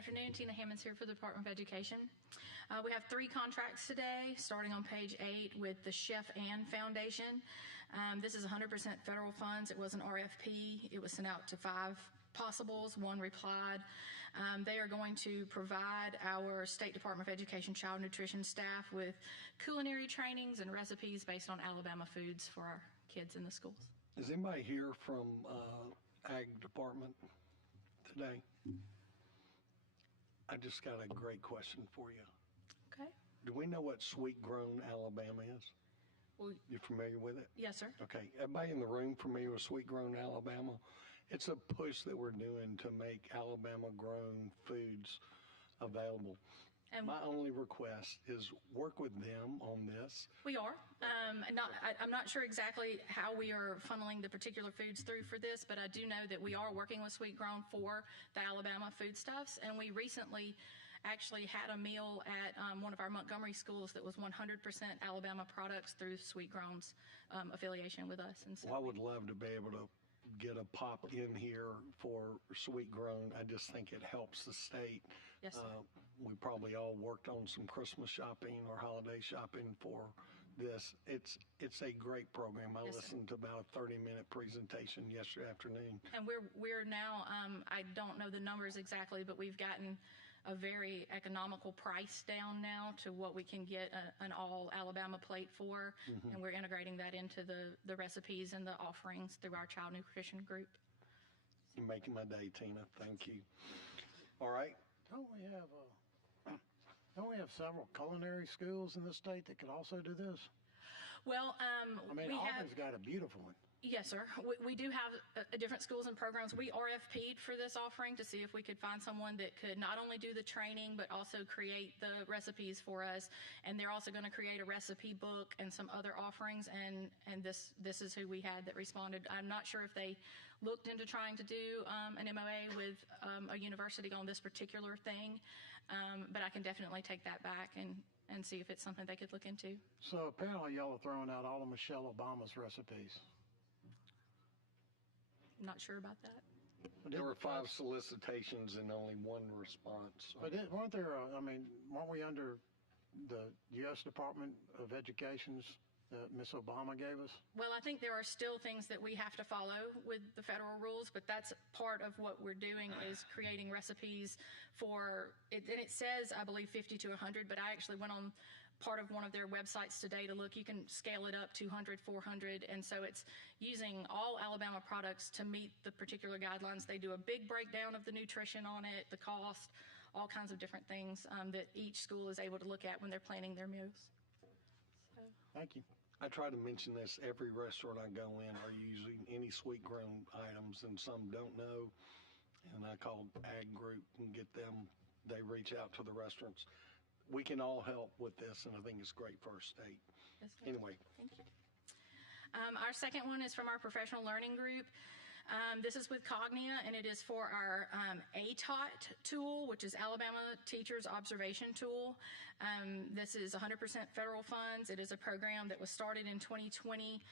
afternoon. Tina Hammonds here for the Department of Education. We have 3 contracts today, starting on page 8 with the Chef Ann Foundation. This is 100% federal funds. It was an RFP. It was sent out to 5 possibles. 1 replied. They are going to provide our State Department of Education child nutrition staff with culinary trainings and recipes based on Alabama foods for our kids in the schools. Is anybody here from Ag Department today? I just got a great question for you. Okay. Do we know what sweet grown Alabama is? Well, You familiar with it? yes, sir. Okay. Everybody in the room familiar with sweet grown Alabama? It's a push that we're doing to make Alabama grown foods available. And my only request is work with them on this. We are. I'm not sure exactly how we are funneling the particular foods through for this, but I do know that we are working with Sweet Grown for the Alabama foodstuffs. And we recently actually had a meal at one of our Montgomery schools that was 100% Alabama products through Sweet Grown's affiliation with us. And so well, I would love to be able to get a pop in here for Sweet Grown. I just think it helps the state. Yes, sir. We probably all worked on some Christmas shopping or holiday shopping for this. It's a great program. I Yes, listened to about a 30-minute presentation yesterday afternoon. And we're now, I don't know the numbers exactly, but we've gotten a very economical price down now to what we can get an all Alabama plate for. Mm-hmm. And we're integrating that into the recipes and the offerings through our child nutrition group. You're making my day, Tina. Thank you. All right. Don't we have several culinary schools in the state that could also do this? Well, Auburn's got a beautiful one. Yes, sir. We do have different schools and programs. We RFP'd for this offering to see if we could find someone that could not only do the training, but also create the recipes for us. And they're also going to create a recipe book and some other offerings. And this is who we had that responded. I'm not sure if they looked into trying to do an MOA with a university on this particular thing, but I can definitely take that back and see if it's something they could look into. So apparently y'all are throwing out all of Michelle Obama's recipes. Not sure about that. There were 5 solicitations and only 1 response. So. But weren't we under the U.S. Department of Education's that Ms. Obama gave us? Well, I think there are still things that we have to follow with the federal rules, but that's part of what we're doing is creating recipes for it. And it says, I believe, 50 to 100, but I actually went on part of one of their websites today to look. You can scale it up 200, 400, and so it's using all Alabama products to meet the particular guidelines. They do a big breakdown of the nutrition on it, the cost, all kinds of different things that each school is able to look at when they're planning their meals. So. Thank you. I try to mention this. Every restaurant I go in are using any sweet grown items, and some don't know. And I call Ag Group and get them. They reach out to the restaurants. We can all help with this, and I think it's great for our state. Anyway. Thank you. Our second one is from our professional learning group. This is with Cognia, and it is for our ATOT tool, which is Alabama Teachers Observation Tool. This is 100% federal funds. It is a program that was started in 2020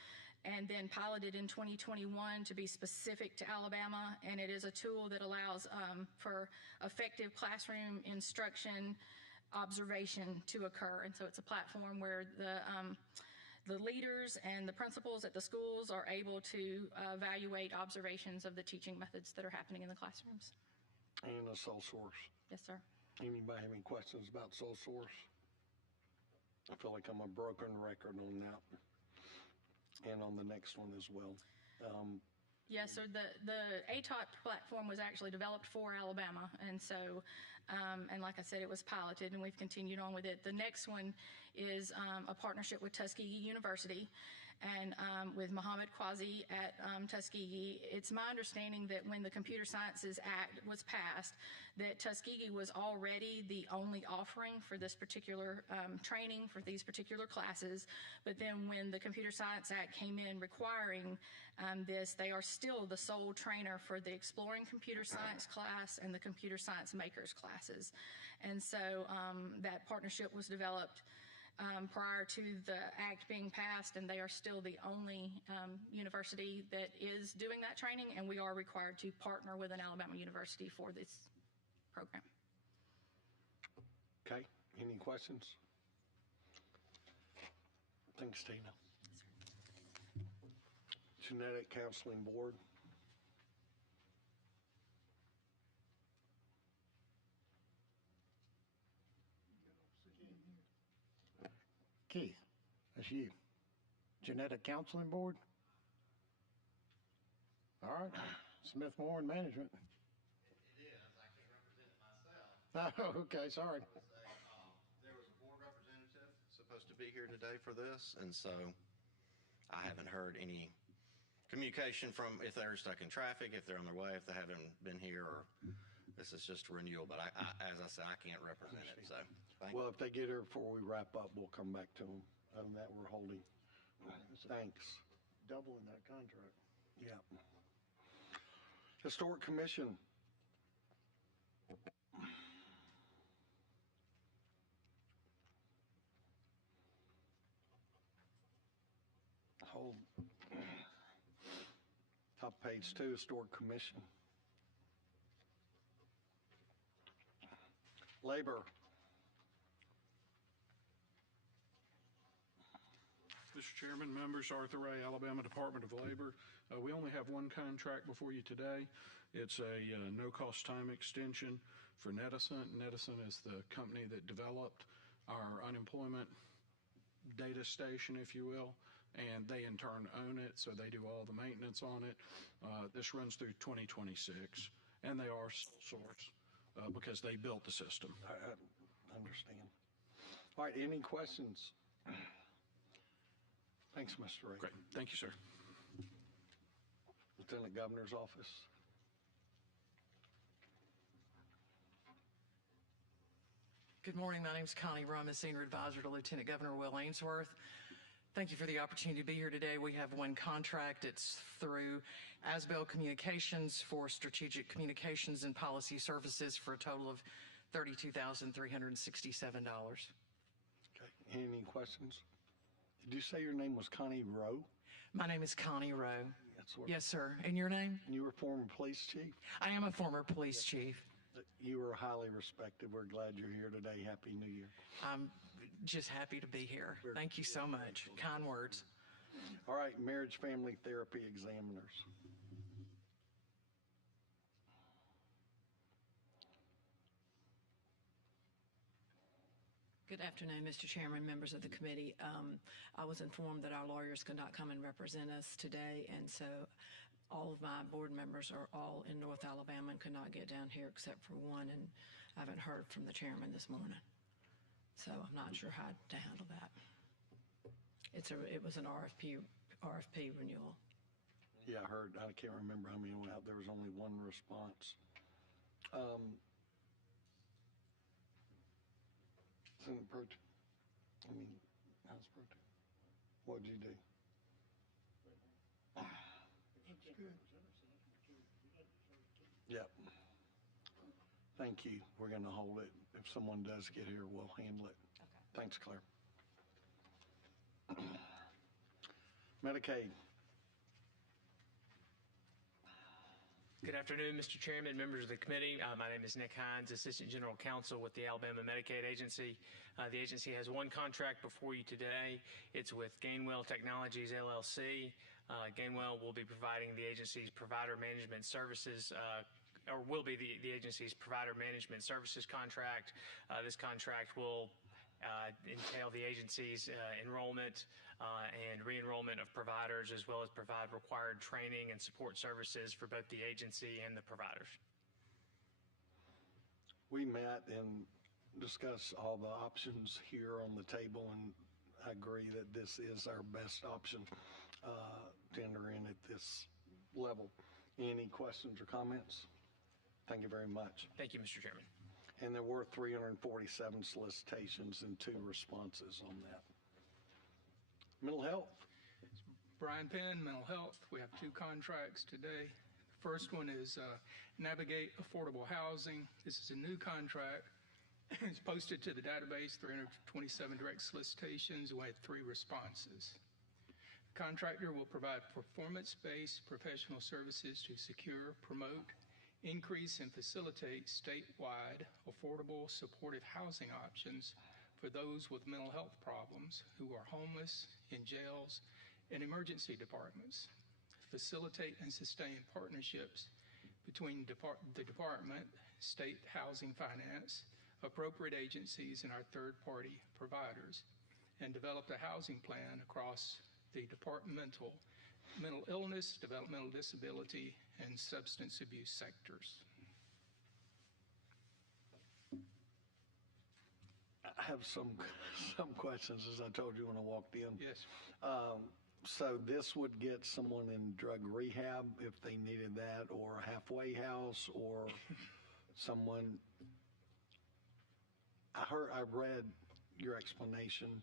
and then piloted in 2021 to be specific to Alabama, and it is a tool that allows for effective classroom instruction observation to occur. And so it's a platform where the leaders and the principals at the schools are able to evaluate observations of the teaching methods that are happening in the classrooms. And a sole source. Yes, sir. Anybody have any questions about sole source? I feel like I'm a broken record on that. And on the next one as well. Yes, so the ATOT platform was actually developed for Alabama, and so, and like I said, it was piloted, and we've continued on with it. The next one is a partnership with Tuskegee University, and with Mohammed Quasi at Tuskegee. It's my understanding that when the Computer Sciences Act was passed, that Tuskegee was already the only offering for this particular training for these particular classes, but then when the Computer Science Act came in requiring this, they are still the sole trainer for the Exploring Computer Science class and the Computer Science Makers classes. And so that partnership was developed prior to the act being passed, and they are still the only university that is doing that training, and we are required to partner with an Alabama university for this program. Any questions? Thanks, Tina. Genetic Counseling Board. Keith, that's you. Genetic Counseling Board? All right. Smith Moore and Management. It is. I can't represent it myself. Oh, okay, sorry. I would say, there was a board representative supposed to be here today for this, and so I haven't heard any communication from if they're stuck in traffic, if they're on their way, if they haven't been here, or this is just a renewal. But as I said, I can't represent it. So, thank you. Well, if they get here before we wrap up, we'll come back to them. Other than that, we're holding. Thanks. Doubling that contract. Yeah. Historic Commission. Hold. Top page 2, Historic Commission. Labor. Mr. Chairman, members, Arthur A., Alabama Department of Labor. We only have one contract before you today. It's a no-cost time extension for Netison. Netison is the company that developed our unemployment data station, if you will, and they in turn own it, so they do all the maintenance on it. This runs through 2026, and they are sole source because they built the system. I understand. All right, any questions? Thanks, Mr. Ray. Great. Thank you, sir. Lieutenant Governor's Office. Good morning. My name is Connie Rum, Senior Advisor to Lieutenant Governor Will Ainsworth. Thank you for the opportunity to be here today. We have one contract. It's through Asbel Communications for Strategic Communications and Policy Services for a total of $32,367. Okay, any questions? Did you say your name was Connie Rowe? My name is Connie Rowe. That's what. Yes, sir. And your name? And you were former police chief? I am a former police chief. You were highly respected. We're glad you're here today. Happy New Year. I'm just happy to be here. Thank you so much. Kind words. All right, marriage family therapy examiners. Good afternoon, Mr. Chairman, members of the committee. I was informed that our lawyers could not come and represent us today, and so all of my board members are all in North Alabama and could not get down here except for one, and I haven't heard from the chairman this morning. So I'm not sure how to handle that. It was an RFP renewal. Yeah, I heard. I can't remember how many went out. There was only one response. Senate Pro Tem. House Pro Tem. What'd you do? Yep. Thank you. We're going to hold it. If someone does get here, we'll handle it. Okay. Thanks, Claire. Medicaid. Good afternoon, Mr. Chairman, members of the committee. My name is Nick Hines, Assistant General Counsel with the Alabama Medicaid Agency. The agency has one contract before you today. It's with Gainwell Technologies, LLC. Gainwell will be providing the agency's provider management services, or will be the agency's provider management services contract. This contract will entail the agency's enrollment and re-enrollment of providers, as well as provide required training and support services for both the agency and the providers. We met and discussed all the options here on the table, and I agree that this is our best option to enter in at this level. Any questions or comments? Thank you very much. Thank you, Mr. Chairman. And there were 347 solicitations and 2 responses on that. Mental health. Brian Penn, Mental Health. We have 2 contracts today. The first one is Navigate Affordable Housing. This is a new contract. It's posted to the database, 327 direct solicitations. We had 3 responses. The contractor will provide performance-based professional services to secure, promote, increase and facilitate statewide affordable supportive housing options for those with mental health problems who are homeless, in jails, and emergency departments, facilitate and sustain partnerships between the department, state housing finance, appropriate agencies, and our third-party providers, and develop a housing plan across the departmental mental illness, developmental disability, and substance abuse sectors. I have some questions, as I told you when I walked in. Yes. So this would get someone in drug rehab if they needed that, or a halfway house, or someone. I read your explanation.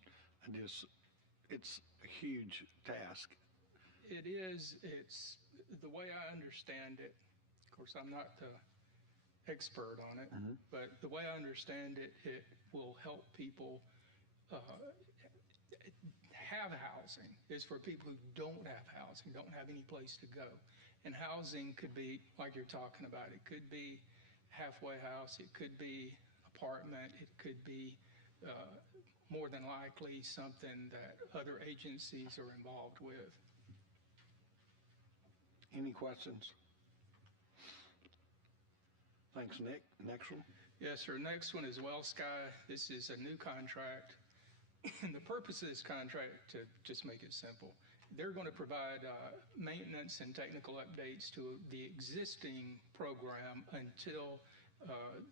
It's a huge task. It is. It's the way I understand it. Of course, I'm not the expert on it, but the way I understand it, it will help people have housing. Is for people who don't have housing, don't have any place to go. And housing could be, like you're talking about, it could be halfway house, it could be apartment, it could be more than likely something that other agencies are involved with. Any questions? Thanks, Nick. Next one. Yes, sir. Next one is WellSky. This is a new contract. And the purpose of this contract, to just make it simple, they're going to provide maintenance and technical updates to the existing program until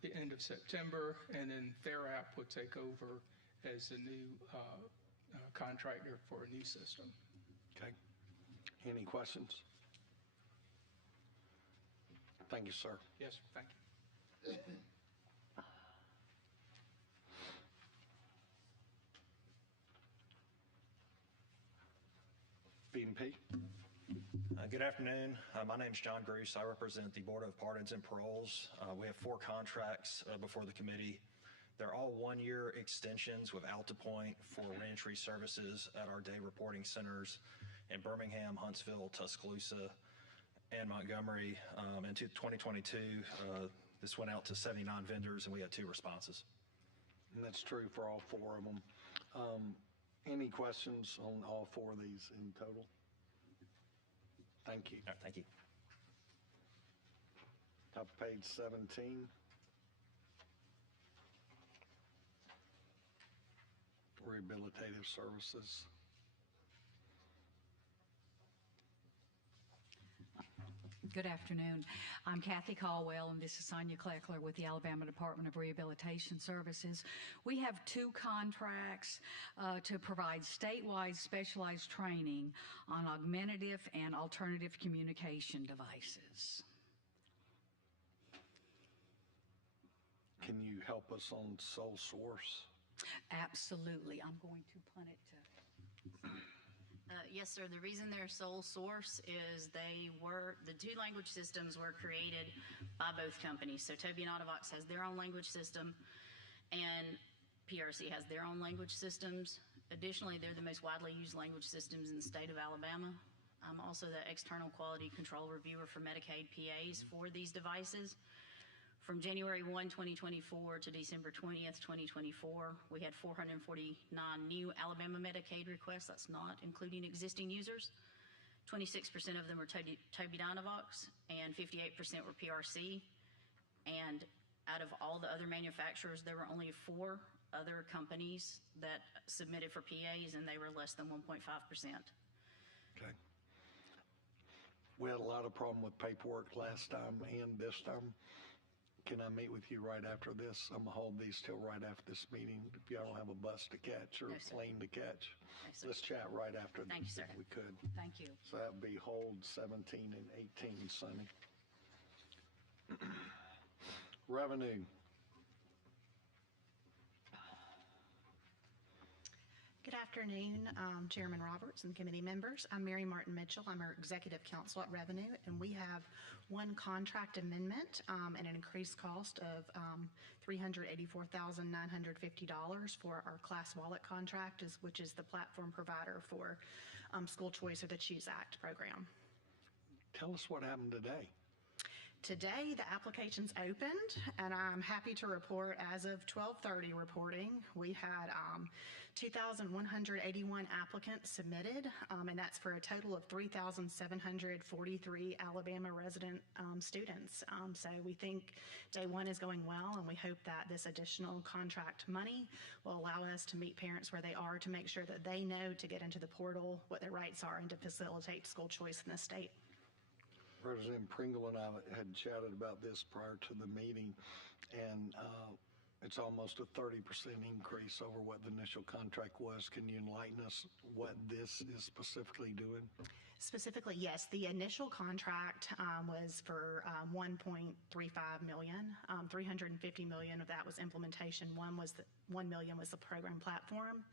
the end of September, and then TheraP will take over as the new contractor for a new system. Okay. Any questions? Thank you, sir. Yes, sir. Thank you. B&P. Good afternoon. My name is John Gruce. I represent the Board of Pardons and Paroles. We have 4 contracts before the committee. They're all 1-year extensions with AltaPoint for reentry services at our day reporting centers in Birmingham, Huntsville, Tuscaloosa, and Montgomery. In 2022, this went out to 79 vendors, and we had 2 responses. And that's true for all 4 of them. Any questions on all 4 of these in total? Thank you. All right, thank you. Top of page 17. Rehabilitative services. Good afternoon. I'm Kathy Caldwell, and this is Sonia Kleckler with the Alabama Department of Rehabilitation Services. We have 2 contracts to provide statewide specialized training on augmentative and alternative communication devices. Can you help us on sole source? Absolutely. I'm going to punt it to... Yes, sir. The reason they're sole source is the 2 language systems were created by both companies. So Toby and Otavox has their own language system, and PRC has their own language systems. Additionally, they're the most widely used language systems in the state of Alabama. I'm also the external quality control reviewer for Medicaid PAs for these devices. From January 1, 2024 to December 20th, 2024, we had 449 new Alabama Medicaid requests. That's not including existing users. 26% of them were Toby Dynavox, and 58% were PRC. And out of all the other manufacturers, there were only 4 other companies that submitted for PAs, and they were less than 1.5%. Okay. We had a lot of problem with paperwork last time and this time. Can I meet with you right after this? I'm going to hold these till right after this meeting. If y'all don't have a bus to catch or a plane to catch, let's chat right after Thank you, sir. if we could. Thank you. So that would be hold 17 and 18, Sonny. Revenue. Good afternoon, Chairman Roberts and committee members. I'm Mary Martin Mitchell. I'm our Executive Counsel at Revenue, and we have 1 contract amendment and an increased cost of $384,950 for our Class Wallet contract, which is the platform provider for School Choice or the Choose Act program. Tell us what happened today. Today, the applications opened, and I'm happy to report as of 12:30 reporting, we had 2,181 applicants submitted, and that's for a total of 3,743 Alabama resident students. So we think day one is going well, and we hope that this additional contract money will allow us to meet parents where they are to make sure that they know to get into the portal, what their rights are, and to facilitate school choice in the state. Representative Pringle and I had chatted about this prior to the meeting, and it's almost a 30% increase over what the initial contract was. Can you enlighten us what this is specifically doing? Specifically, yes, the initial contract was for $1.35 million. $350 million of that was implementation. $1 million was the program platform.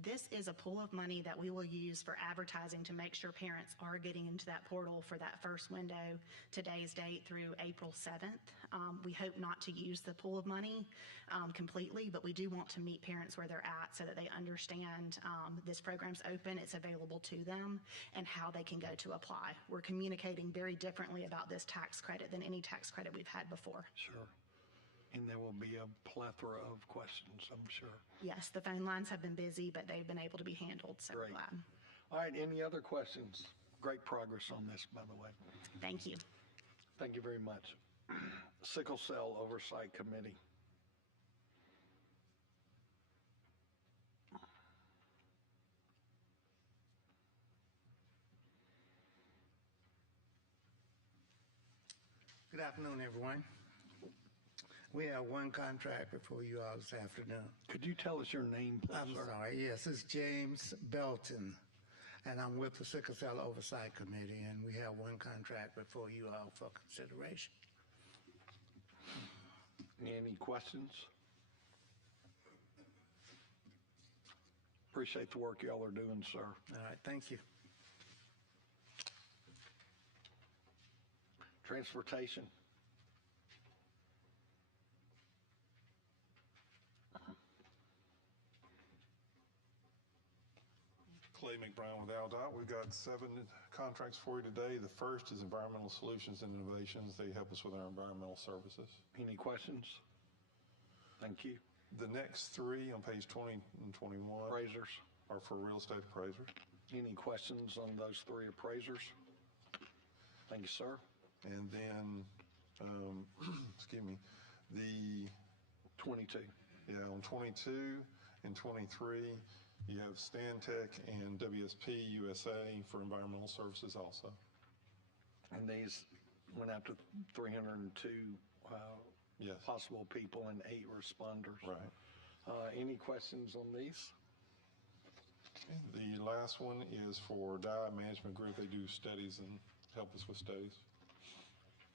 This is a pool of money that we will use for advertising to make sure parents are getting into that portal for that first window, today's date through April 7th. We hope not to use the pool of money completely, but we do want to meet parents where they're at so that they understand this program's open, it's available to them, and how they can go to apply. We're communicating very differently about this tax credit than any tax credit we've had before. Sure. And there will be a plethora of questions, I'm sure. Yes, the phone lines have been busy, but they've been able to be handled, so we're Great. glad. All right, any other questions? Great progress on this, by the way. Thank you. Thank you very much. Sickle Cell Oversight Committee. Good afternoon, everyone. We have one contract before you all this afternoon. Could you tell us your name, please, I'm sir? sorry. Yes, it's James Belton, and I'm with the Sickle Cell Oversight Committee, and we have one contract before you all for consideration. Any questions? Appreciate the work y'all are doing, sir. All right, thank you. Transportation. Clay McBrown with ALDOT. We've got 7 contracts for you today. The first is Environmental Solutions and Innovations. They help us with our environmental services. Any questions? Thank you. The next 3 on page 20 and 21 Appraisers. are for real estate appraisers. Any questions on those 3 appraisers? Thank you, sir. And then, excuse me, the 22. Yeah, on 22 and 23, you have Stantec and WSP USA for environmental services also. And these went out to 302 Yes. possible people and 8 responders. Right. Any questions on these? The last one is for Dye Management Group. They do studies and help us with studies.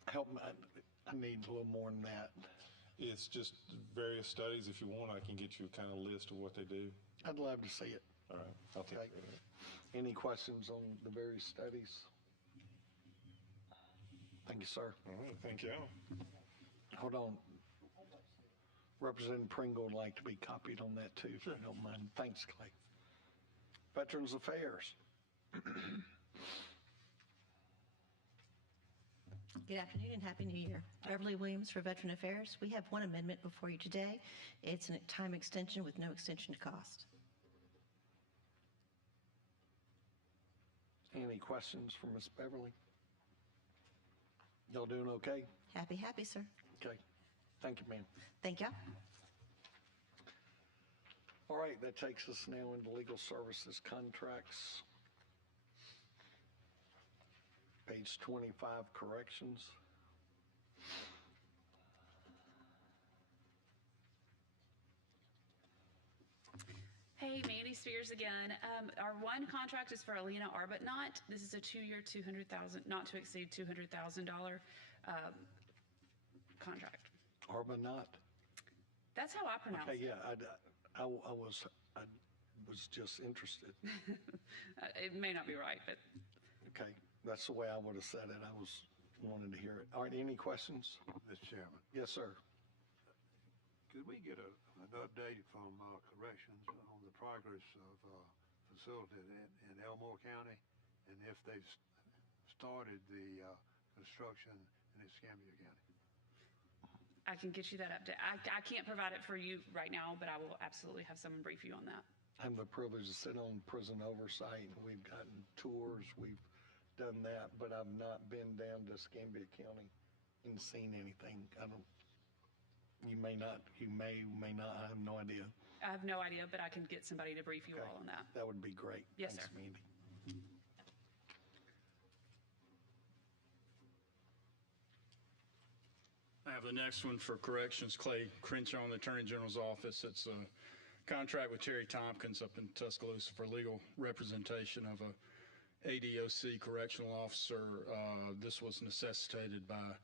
Help me, I need a little more than that. It's just various studies. If you want, I can get you a kind of list of what they do. I'd love to see it. All right, I'll take Okay. care of it. Any questions on the various studies? Thank you, sir. All right, thank you. Hold on. Representative Pringle would like to be copied on that too, if you don't mind. Thanks, Clay. Veterans Affairs. Good afternoon and Happy New Year. Beverly Williams for Veteran Affairs. We have one amendment before you today. It's a time extension with no extension to cost. Any questions for Ms. Beverly? Y'all doing okay? Happy, sir. Okay. Thank you, ma'am. Thank you. All right, that takes us now into legal services contracts. Page 25, corrections. Hey, Mandy Spears again. Our one contract is for Alina Arbuthnot. This is a 2-year, $200,000, not to exceed $200,000 contract. Arbuthnot? That's how I pronounce Okay, it. yeah, I was just interested. It may not be right, but Okay, that's the way I would have said it. I was wanting to hear it. All right, any questions? Mr. Chairman, Yes, sir. could we get an update from corrections on the progress of facilities in Elmore County, and if they've started the construction in Escambia County? I can get you that update. I can't provide it for you right now, but I will absolutely have someone brief you on that. I have the privilege to sit on prison oversight, and we've gotten tours, we've done that, but I've not been down to Escambia County and seen anything. I don't, you may not, I have no idea. I have no idea, but I can get somebody to brief you all on that. That would be great. Yes, Thanks, sir. Mandy. I have the next one for corrections, Clay Crenshaw in the Attorney General's office. It's a contract with Terry Tompkins up in Tuscaloosa for legal representation of a ADOC correctional officer. This was necessitated by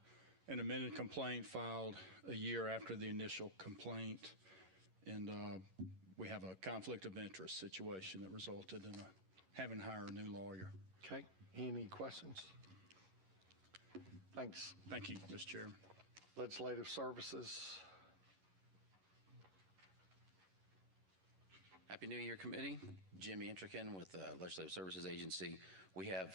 an amended complaint filed a year after the initial complaint, and we have a conflict of interest situation that resulted in having to hire a new lawyer. Okay, any questions? Thanks. Thank you, Mr. Chairman. Legislative Services. Happy New Year, Committee. Jimmy Intrican with the Legislative Services Agency. We have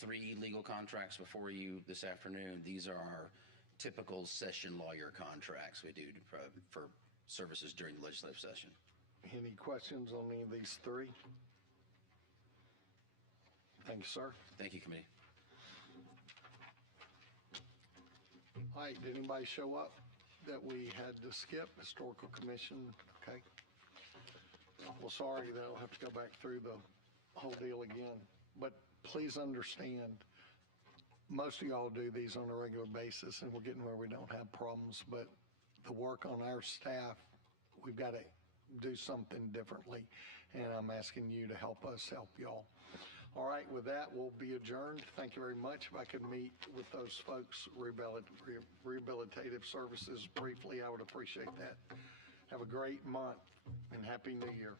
3 legal contracts before you this afternoon. These are our typical session lawyer contracts we do for services during the legislative session. Any questions on any of these 3? Thank you, sir. Thank you, Committee. All right, did anybody show up that we had to skip? Historical Commission, okay. Well, sorry that I'll have to go back through the whole deal again, but please understand, most of y'all do these on a regular basis, and we're getting where we don't have problems, but the work on our staff, we've got to do something differently, and I'm asking you to help us help y'all. All right, with that, we'll be adjourned. Thank you very much. If I could meet with those folks, rehabilitative services briefly, I would appreciate that. Have a great month and Happy New Year.